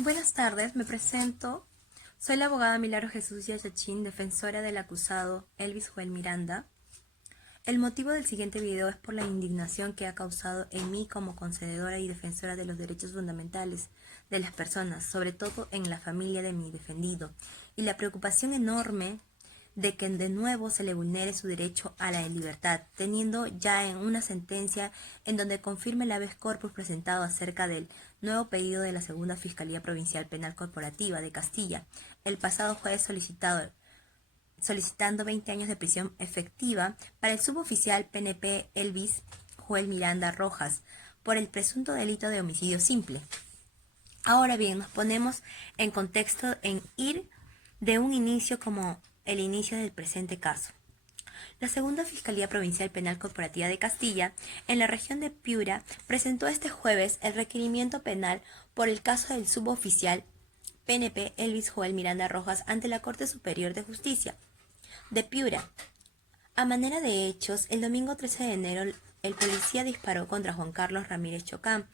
Buenas tardes, me presento. Soy la abogada Milagro Jesús Yachachín, defensora del acusado Elvis Joel Miranda. El motivo del siguiente video es por la indignación que ha causado en mí como concededora y defensora de los derechos fundamentales de las personas, sobre todo en la familia de mi defendido, y la preocupación enorme de que de nuevo se le vulnere su derecho a la libertad, teniendo ya en una sentencia en donde confirma el habeas corpus presentado acerca del nuevo pedido de la Segunda Fiscalía Provincial Penal Corporativa de Castilla, el pasado jueves solicitando 20 años de prisión efectiva para el suboficial PNP Elvis Joel Miranda Rojas por el presunto delito de homicidio simple. Ahora bien, nos ponemos en contexto en ir de un inicio como el inicio del presente caso. La Segunda Fiscalía Provincial Penal Corporativa de Castilla, en la región de Piura, presentó este jueves el requerimiento penal por el caso del suboficial PNP Elvis Joel Miranda Rojas ante la Corte Superior de Justicia de Piura. A manera de hechos, el domingo 13 de enero, el policía disparó contra Juan Carlos Ramírez Chocán,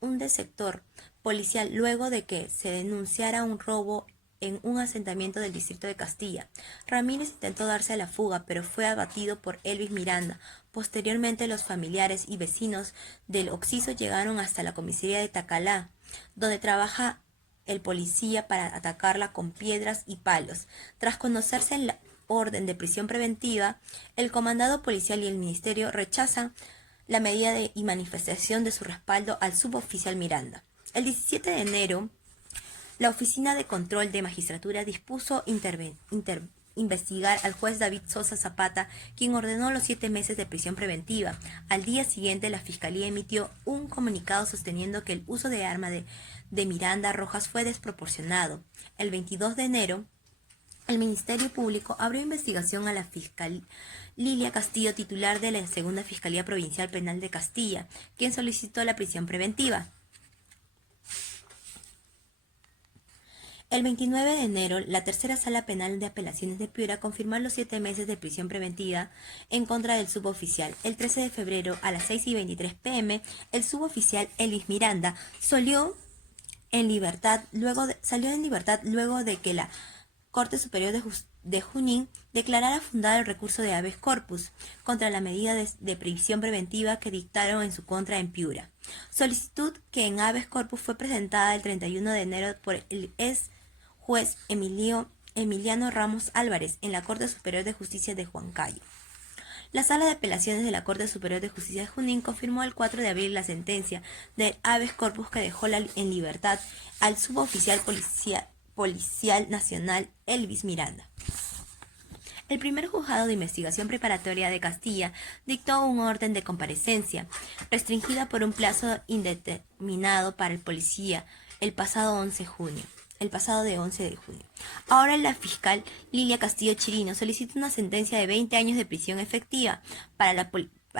un sector policial, luego de que se denunciara un robo en un asentamiento del distrito de Castilla. Ramírez intentó darse a la fuga, pero fue abatido por Elvis Miranda. Posteriormente, los familiares y vecinos del occiso llegaron hasta la comisaría de Tacalá, donde trabaja el policía, para atacarla con piedras y palos. Tras conocerse la orden de prisión preventiva, el comandado policial y el ministerio rechazan la medida y manifestación de su respaldo al suboficial Miranda. El 17 de enero, la Oficina de Control de Magistratura dispuso investigar al juez David Sosa Zapata, quien ordenó los 7 meses de prisión preventiva. Al día siguiente, la Fiscalía emitió un comunicado sosteniendo que el uso de arma de Miranda Rojas fue desproporcionado. El 22 de enero, el Ministerio Público abrió investigación a la fiscal Lilia Castillo, titular de la Segunda Fiscalía Provincial Penal de Castilla, quien solicitó la prisión preventiva. El 29 de enero, la Tercera Sala Penal de Apelaciones de Piura confirmó los 7 meses de prisión preventiva en contra del suboficial. El 13 de febrero, a las 6:23 p.m., el suboficial Elvis Miranda salió en libertad luego de que la Corte Superior de Junín declarara fundado el recurso de habeas corpus contra la medida de prisión preventiva que dictaron en su contra en Piura. Solicitud que en habeas corpus fue presentada el 31 de enero por el ex juez Emiliano Ramos Álvarez en la Corte Superior de Justicia de Huancayo. La Sala de Apelaciones de la Corte Superior de Justicia de Junín confirmó el 4 de abril la sentencia del habeas corpus que dejó en libertad al suboficial policial nacional Elvis Miranda. El primer juzgado de investigación preparatoria de Castilla dictó un orden de comparecencia restringida por un plazo indeterminado para el policía el pasado de 11 de junio. Ahora la fiscal Lilia Castillo Chirino solicita una sentencia de 20 años de prisión efectiva para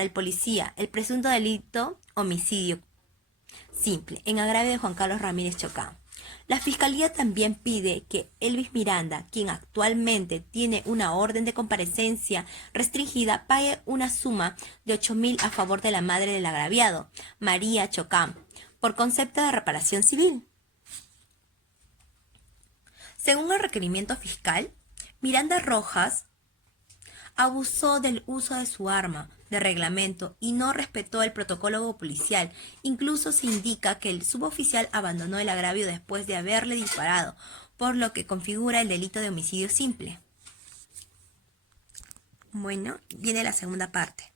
el policía, el presunto delito homicidio simple, en agravio de Juan Carlos Ramírez Chocán. La Fiscalía también pide que Elvis Miranda, quien actualmente tiene una orden de comparecencia restringida, pague una suma de 8.000 a favor de la madre del agraviado, María Chocán, por concepto de reparación civil. Según el requerimiento fiscal, Miranda Rojas abusó del uso de su arma de reglamento y no respetó el protocolo policial. Incluso se indica que el suboficial abandonó el agravio después de haberle disparado, por lo que configura el delito de homicidio simple. Bueno, viene la segunda parte.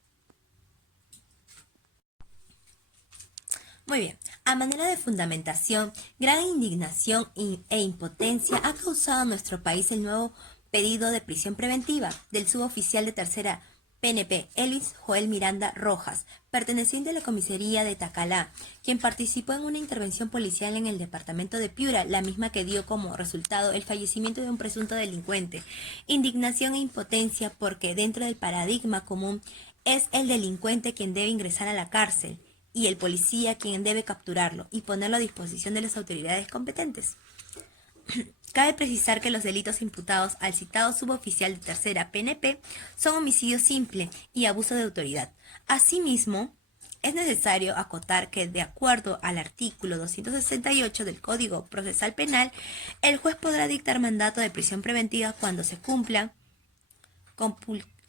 Muy bien, a manera de fundamentación, gran indignación e impotencia ha causado a nuestro país el nuevo pedido de prisión preventiva del suboficial de tercera PNP, Elvis Joel Miranda Rojas, perteneciente a la comisaría de Tacalá, quien participó en una intervención policial en el departamento de Piura, la misma que dio como resultado el fallecimiento de un presunto delincuente. Indignación e impotencia porque dentro del paradigma común es el delincuente quien debe ingresar a la cárcel y el policía quien debe capturarlo y ponerlo a disposición de las autoridades competentes. Cabe precisar que los delitos imputados al citado suboficial de tercera PNP son homicidio simple y abuso de autoridad. Asimismo, Es necesario acotar que, de acuerdo al artículo 268 del Código Procesal Penal, el juez podrá dictar mandato de prisión preventiva cuando se cumplan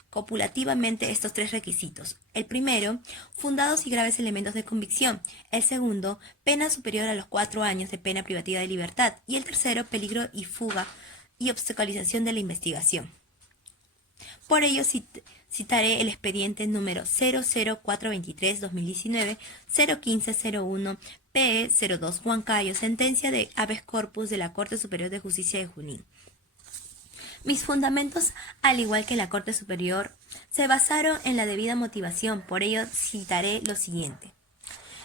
copulativamente estos tres requisitos. El primero, fundados y graves elementos de convicción. El segundo, pena superior a los 4 años de pena privativa de libertad. Y el tercero, peligro y fuga y obstaculización de la investigación. Por ello, citaré el expediente número 00423-2019, 01501 PE02 Huancayo, sentencia de habeas corpus de la Corte Superior de Justicia de Junín. Mis fundamentos, al igual que la Corte Superior, se basaron en la debida motivación, por ello citaré lo siguiente.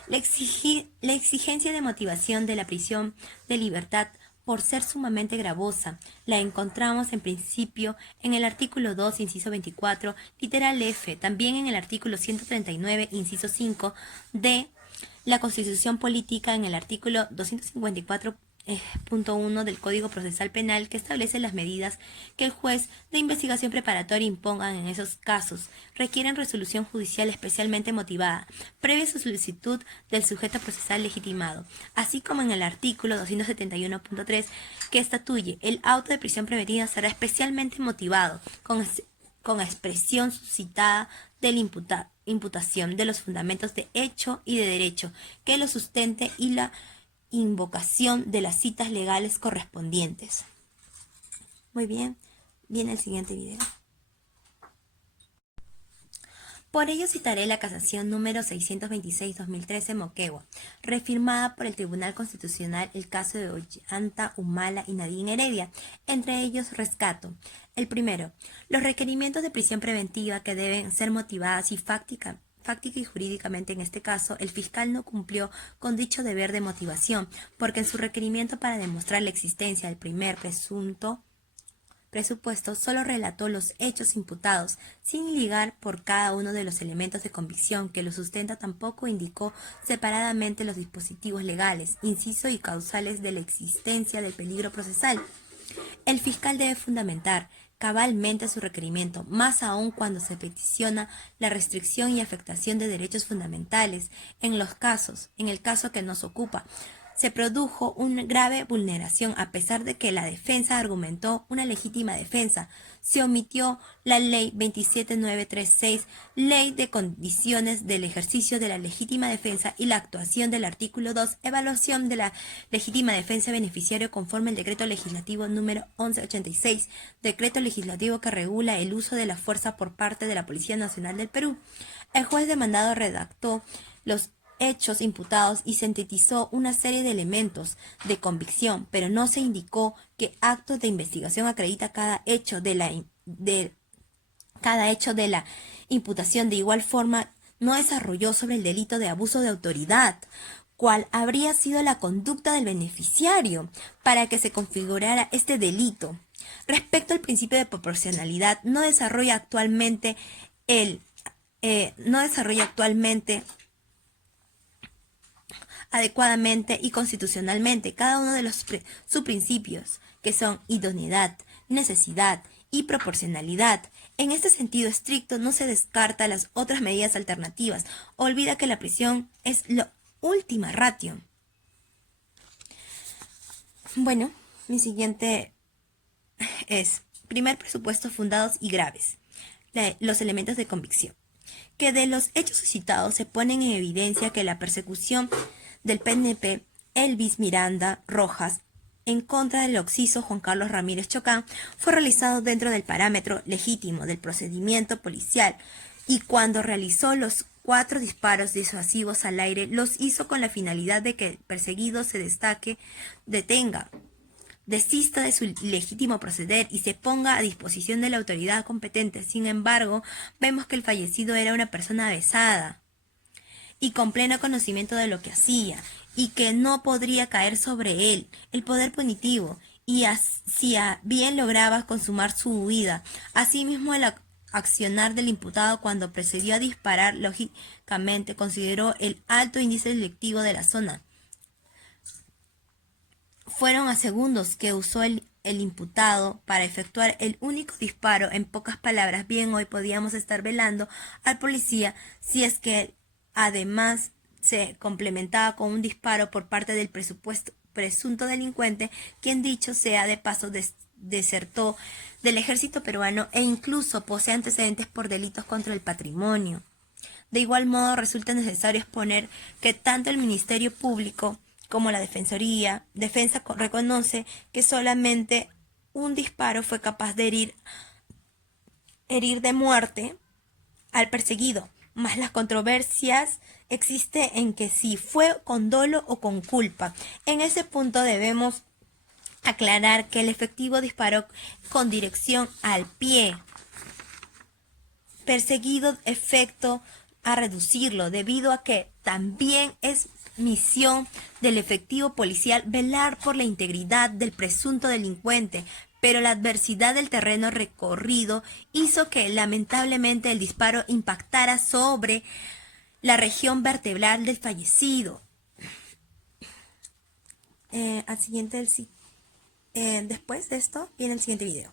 La exigencia de motivación de la prisión de libertad, por ser sumamente gravosa, la encontramos en principio en el artículo 2, inciso 24, literal F, también en el artículo 139, inciso 5 de la Constitución Política, en el artículo 254.1 del Código Procesal Penal, que establece las medidas que el juez de investigación preparatoria impongan en esos casos. Requieren resolución judicial especialmente motivada, previa su solicitud del sujeto procesal legitimado, así como en el artículo 271.3, que estatuye el auto de prisión preventiva será especialmente motivado, con expresión suscitada de la imputación de los fundamentos de hecho y de derecho que lo sustente y la invocación de las citas legales correspondientes. Muy bien, viene el siguiente video. Por ello citaré la casación número 626-2013 Moquegua, refirmada por el Tribunal Constitucional el caso de Ollanta Humala y Nadine Heredia. Entre ellos rescato: el primero, los requerimientos de prisión preventiva que deben ser motivadas y fáctica y jurídicamente. En este caso, el fiscal no cumplió con dicho deber de motivación, porque en su requerimiento para demostrar la existencia del primer presupuesto solo relató los hechos imputados, sin ligar por cada uno de los elementos de convicción que lo sustenta. Tampoco indicó separadamente los dispositivos legales, inciso y causales de la existencia del peligro procesal. El fiscal debe fundamentar cabalmente su requerimiento, más aún cuando se peticiona la restricción y afectación de derechos fundamentales. En el caso que nos ocupa, se produjo una grave vulneración, a pesar de que la defensa argumentó una legítima defensa. Se omitió la Ley 27936, Ley de Condiciones del Ejercicio de la Legítima Defensa, y la actuación del artículo 2, Evaluación de la Legítima Defensa beneficiario, conforme al Decreto Legislativo número 1186, decreto legislativo que regula el uso de la fuerza por parte de la Policía Nacional del Perú. El juez demandado redactó los hechos imputados y sintetizó una serie de elementos de convicción, pero no se indicó qué actos de investigación acredita cada hecho de la imputación. De igual forma, no desarrolló sobre el delito de abuso de autoridad, cuál habría sido la conducta del beneficiario para que se configurara este delito. Respecto al principio de proporcionalidad, no desarrolla actualmente adecuadamente y constitucionalmente cada uno de los subprincipios, que son idoneidad, necesidad y proporcionalidad. En este sentido estricto no se descarta las otras medidas alternativas. Olvida que la prisión es la última ratio. Bueno, mi siguiente es: primer presupuesto, fundados y graves. Los elementos de convicción. Que de los hechos suscitados se ponen en evidencia que la persecución del PNP Elvis Miranda Rojas en contra del occiso Juan Carlos Ramírez Chocán fue realizado dentro del parámetro legítimo del procedimiento policial, y cuando realizó los 4 disparos disuasivos al aire, los hizo con la finalidad de que el perseguido se detenga, desista de su legítimo proceder y se ponga a disposición de la autoridad competente. Sin embargo, vemos que el fallecido era una persona avesada y con pleno conocimiento de lo que hacía, y que no podría caer sobre él el poder punitivo, y si bien lograba consumar su huida. Asimismo, el accionar del imputado cuando procedió a disparar, lógicamente consideró el alto índice delictivo de la zona. Fueron a segundos que usó el imputado para efectuar el único disparo. En pocas palabras, bien hoy podíamos estar velando al policía si es que además se complementaba con un disparo por parte del presunto delincuente, quien dicho sea de paso desertó del ejército peruano e incluso posee antecedentes por delitos contra el patrimonio. De igual modo, resulta necesario exponer que tanto el Ministerio Público como la Defensa reconoce que solamente un disparo fue capaz de herir de muerte al perseguido, mas las controversias existe en que si fue con dolo o con culpa. En ese punto debemos aclarar que el efectivo disparó con dirección al pie perseguido, efecto a reducirlo, debido a que también es misión del efectivo policial velar por la integridad del presunto delincuente, pero la adversidad del terreno recorrido hizo que lamentablemente el disparo impactara sobre la región vertebral del fallecido. Después de esto viene el siguiente video.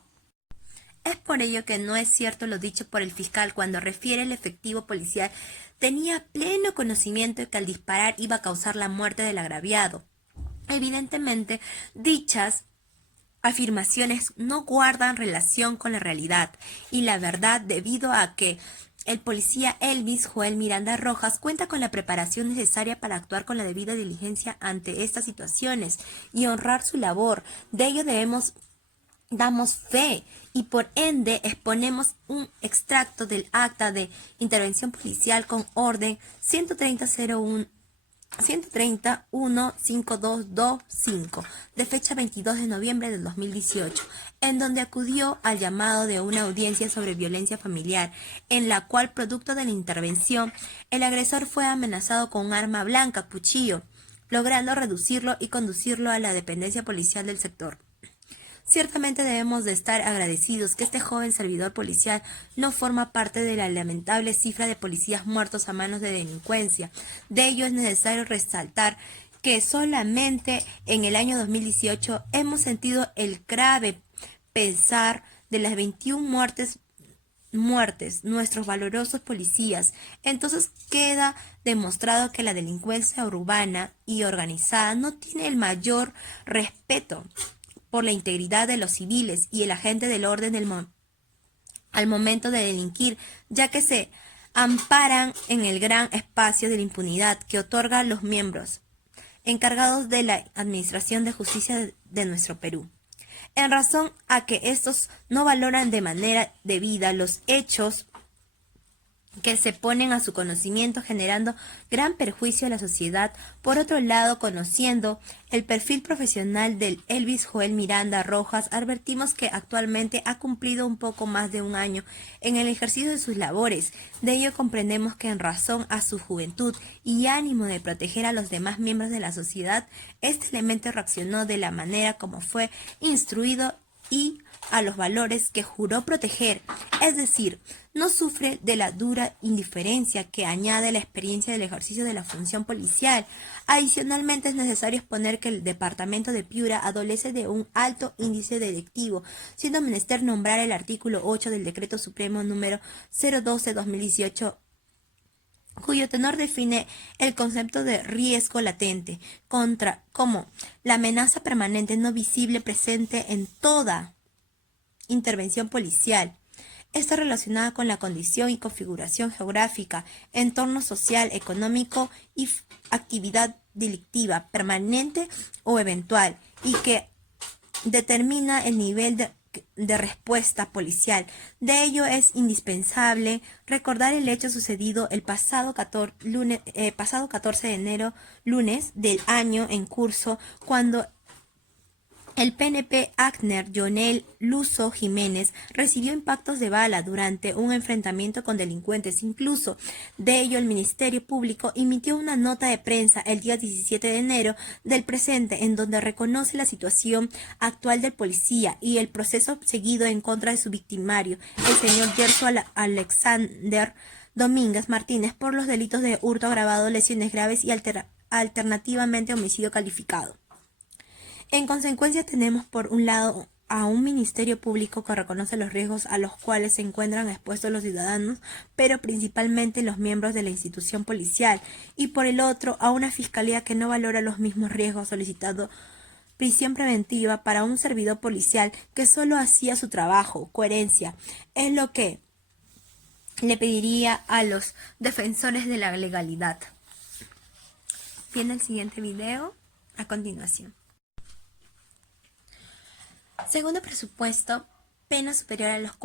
Es por ello que no es cierto lo dicho por el fiscal cuando refiere el efectivo policial tenía pleno conocimiento de que al disparar iba a causar la muerte del agraviado. Evidentemente, dichas afirmaciones no guardan relación con la realidad y la verdad debido a que el policía Elvis Joel Miranda Rojas cuenta con la preparación necesaria para actuar con la debida diligencia ante estas situaciones y honrar su labor. De ello damos fe y por ende exponemos un extracto del acta de intervención policial con orden 131-5225 de fecha 22 de noviembre del 2018, en donde acudió al llamado de una audiencia sobre violencia familiar, en la cual, producto de la intervención, el agresor fue amenazado con un arma blanca, cuchillo, logrando reducirlo y conducirlo a la dependencia policial del sector. Ciertamente debemos de estar agradecidos que este joven servidor policial no forma parte de la lamentable cifra de policías muertos a manos de delincuencia. De ello es necesario resaltar que solamente en el año 2018 hemos sentido el grave pesar de las 21 muertes nuestros valorosos policías. Entonces queda demostrado que la delincuencia urbana y organizada no tiene el mayor respeto por la integridad de los civiles y el agente del orden al momento de delinquir, ya que se amparan en el gran espacio de la impunidad que otorga a los miembros encargados de la administración de justicia de nuestro Perú. En razón a que estos no valoran de manera debida los hechos que se ponen a su conocimiento, generando gran perjuicio a la sociedad. Por otro lado, conociendo el perfil profesional del Elvis Joel Miranda Rojas, advertimos que actualmente ha cumplido un poco más de un año en el ejercicio de sus labores. De ello comprendemos que en razón a su juventud y ánimo de proteger a los demás miembros de la sociedad, este elemento reaccionó de la manera como fue instruido y a los valores que juró proteger, es decir, no sufre de la dura indiferencia que añade la experiencia del ejercicio de la función policial. Adicionalmente es necesario exponer que el departamento de Piura adolece de un alto índice delictivo, siendo menester nombrar el artículo 8 del Decreto Supremo número 012-2018, cuyo tenor define el concepto de riesgo latente como la amenaza permanente no visible presente en toda intervención policial. Está relacionada con la condición y configuración geográfica, entorno social, económico y actividad delictiva permanente o eventual, y que determina el nivel de respuesta policial. De ello es indispensable recordar el hecho sucedido el pasado 14 de enero, lunes del año en curso, cuando el PNP Agner Yonel Luzo Jiménez recibió impactos de bala durante un enfrentamiento con delincuentes. Incluso de ello el Ministerio Público emitió una nota de prensa el día 17 de enero del presente, en donde reconoce la situación actual del policía y el proceso seguido en contra de su victimario, el señor Gerso Alexander Domínguez Martínez, por los delitos de hurto agravado, lesiones graves y alternativamente homicidio calificado. En consecuencia, tenemos por un lado a un ministerio público que reconoce los riesgos a los cuales se encuentran expuestos los ciudadanos, pero principalmente los miembros de la institución policial, y por el otro a una fiscalía que no valora los mismos riesgos, solicitando prisión preventiva para un servidor policial que solo hacía su trabajo. Coherencia es lo que le pediría a los defensores de la legalidad. Viene el siguiente video a continuación. Segundo presupuesto, pena superior a los